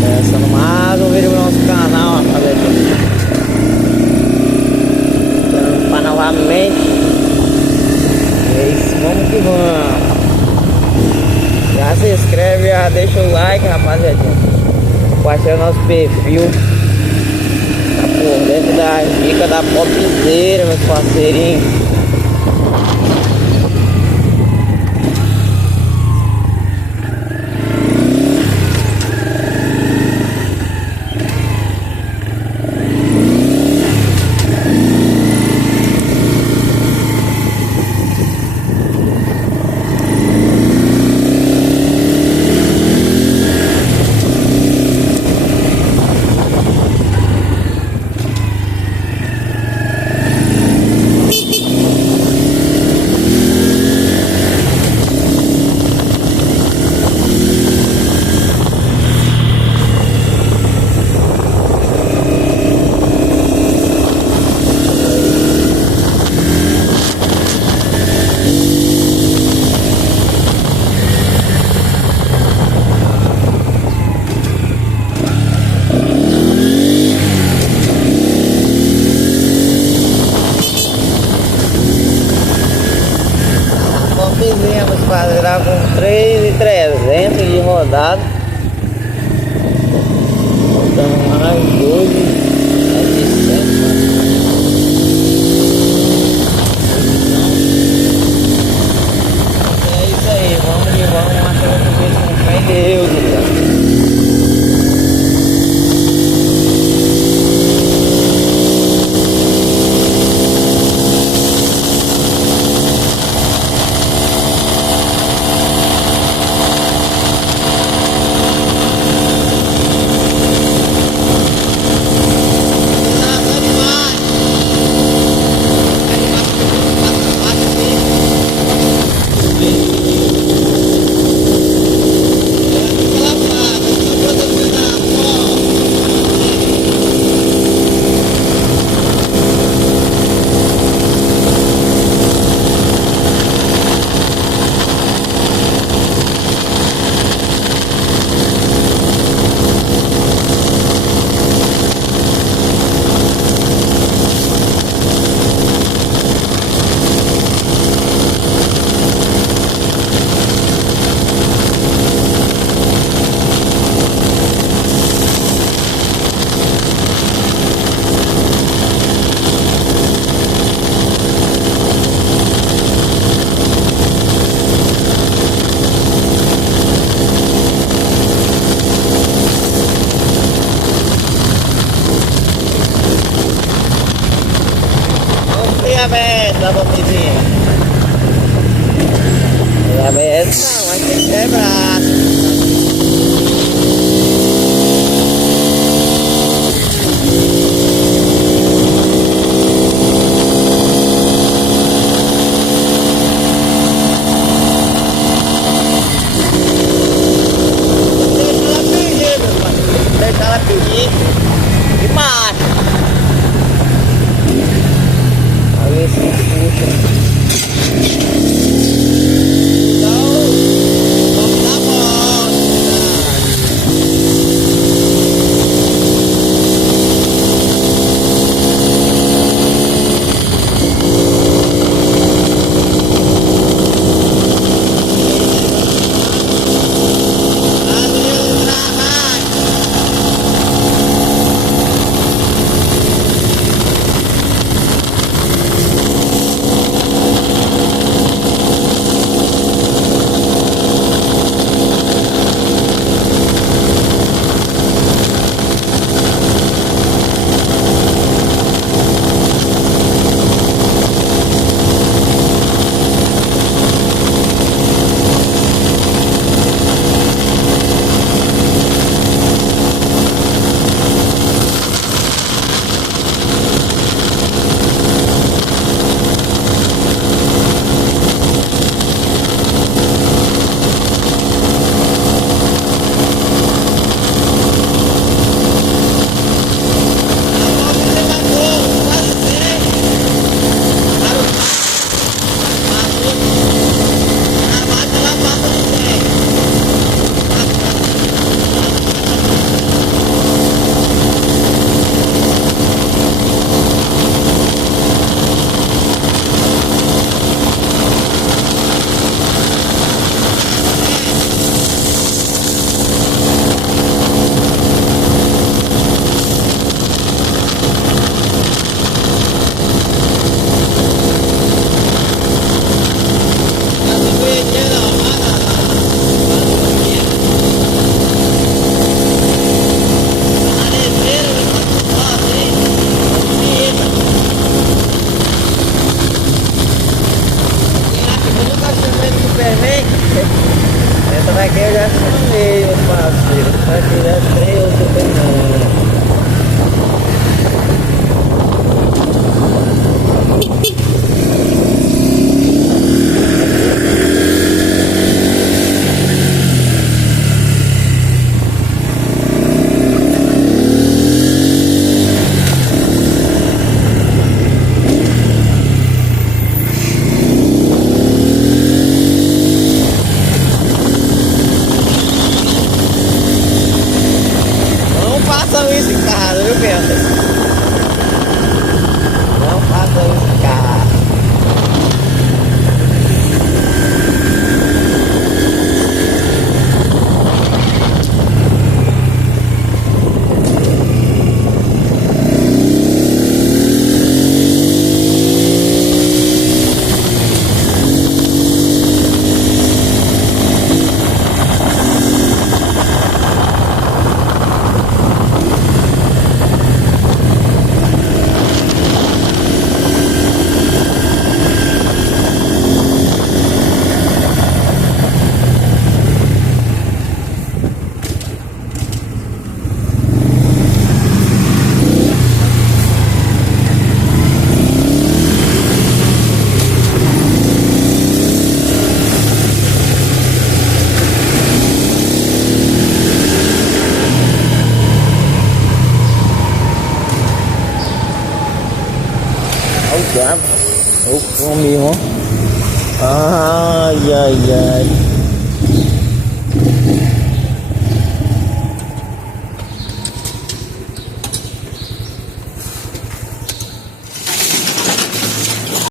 Começando mais um vídeo no nosso canal, rapaziada. Para novamente. É isso, vamos que vamos. Já se inscreve, já deixa o like, rapaziada. Compartilha o nosso perfil. Tá por dentro da dica da popzeira, meus parceirinhos. Fizemos fazer com 3.300 de rodada, botando mais 2.700. É isso aí, vamos que vamos, até outro vídeo com fé em Deus, cara. ABS da bombezinha. ABS não, mas tem que quebrar. Deixa ela pedir e marcha. Ver se puxa. Então, vamos dar volta. Valeu, trabalho. Já. O cão mesmo, ó. Ai, ai, ai.